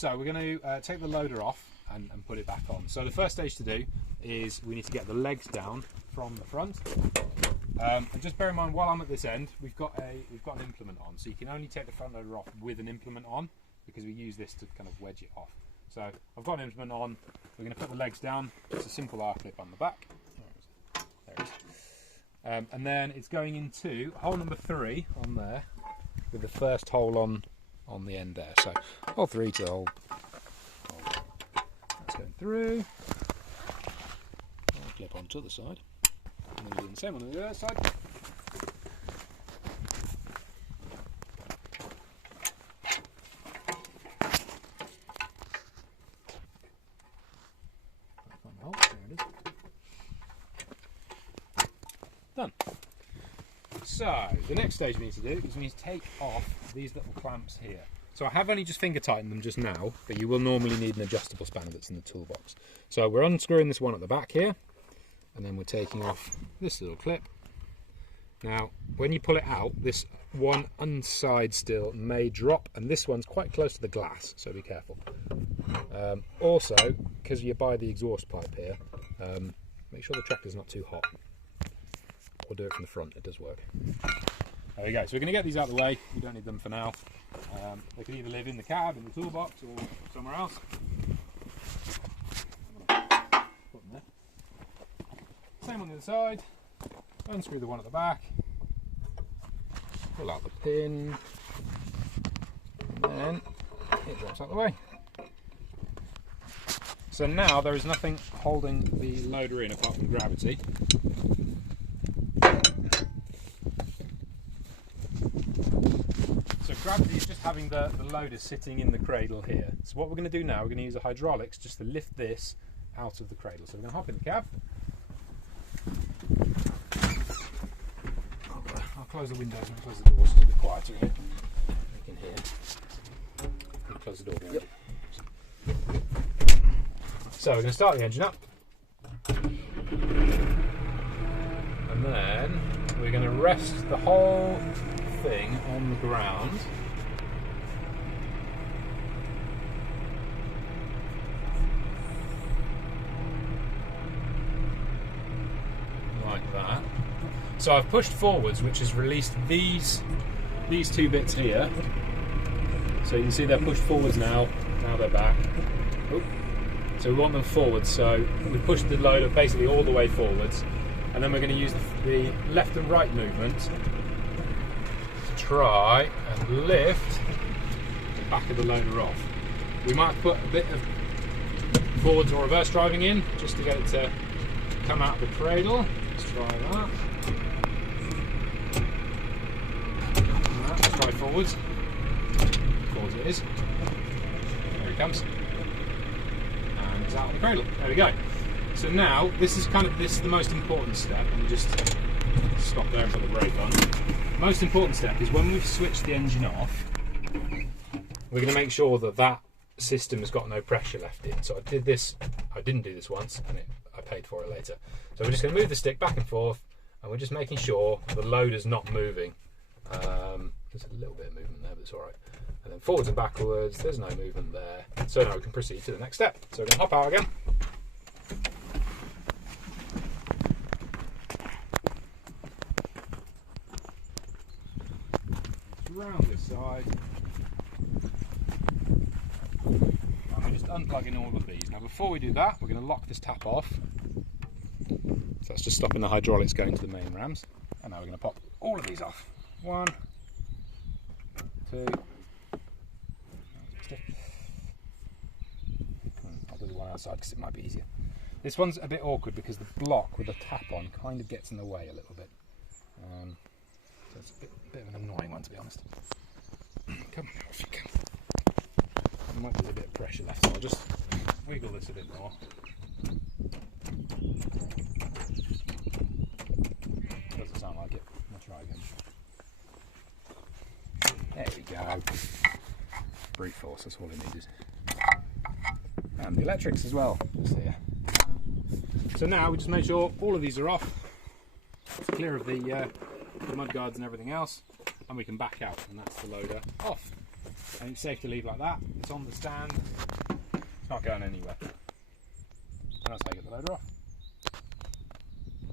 So we're going to take the loader off and put it back on. So the first stage to do is we need to get the legs down from the front. And just bear in mind, while I'm at this end, we've got an implement on, so you can only take the front loader off with an implement on, because we use this to kind of wedge it off. So I've got an implement on. We're going to put the legs down. It's a simple R clip on the back. There it is. And then it's going into hole number 3 on there, with the first hole on the end there. So hole 3 to the hole. That's going through. I'll clip onto the other side. And then do the same on the other side. Done. So the next stage we need to do is we need to take off these little clamps here. So I have only just finger tightened them just now, but you will normally need an adjustable spanner that's in the toolbox. So we're unscrewing this one at the back here, and then we're taking off this little clip. Now when you pull it out, this one inside still may drop, and this one's quite close to the glass, so be careful. Also, because you buy the exhaust pipe here, make sure the tractor's not too hot. Or do it from the front, it does work. There we go, so we're going to get these out of the way. We don't need them for now. They can either live in the cab, in the toolbox, or somewhere else. Put them there. Same on the other side. Unscrew the one at the back. Pull out the pin. And then it drops out of the way. So now there is nothing holding the loader in apart from gravity. So gravity is just having the loader sitting in the cradle here. So what we're going to do now, we're going to use the hydraulics just to lift this out of the cradle. So we're going to hop in the cab. I'll close the windows and close the doors so it's a bit quieter here. You can hear. I'll close the door again. Yep. So we're going to start the engine up. And then we're going to rest the whole thing on the ground. Like that. So I've pushed forwards, which has released these two bits here. So you can see they're pushed forwards now. Now they're back. Oop. So we want them forwards. So we pushed the loader basically all the way forwards, and then we're going to use the left and right movement to try and lift the back of the loader off. We might put a bit of forwards or reverse driving in just to get it to come out of the cradle. Let's try that. Let's try forwards. Forwards it is. There it comes. And it's out of the cradle. There we go. So now this is the most important step. Let me just stop there and put the brake on. Most important step is when we've switched the engine off, we're going to make sure that that system has got no pressure left in. So I didn't do this once, and I paid for it later. So we're just going to move the stick back and forth, and we're just making sure the loader's not moving. There's a little bit of movement there, but it's all right. And then forwards and backwards, there's no movement there. So now we can proceed to the next step. So we're going to hop out again. Round this side. And we're just unplugging all of these. Now before we do that, we're going to lock this tap off. So that's just stopping the hydraulics going to the main rams. And now we're going to pop all of these off. 1, 2. I'll do the one outside because it might be easier. This one's a bit awkward because the block with the tap on kind of gets in the way a little bit. So it's a bit of an annoying one, to be honest. Come on, off you can. There might be a bit of pressure left, so I'll just wiggle this a bit more. Doesn't sound like it. I'll try again. There we go. Brute force, that's all it needed. And the electrics as well, just here. So now we just make sure all of these are off. It's clear of the mud guards and everything else, and we can back out, and that's the loader off. and it's safe to leave like that. It's on the stand, it's not going anywhere. And I'll take the loader off.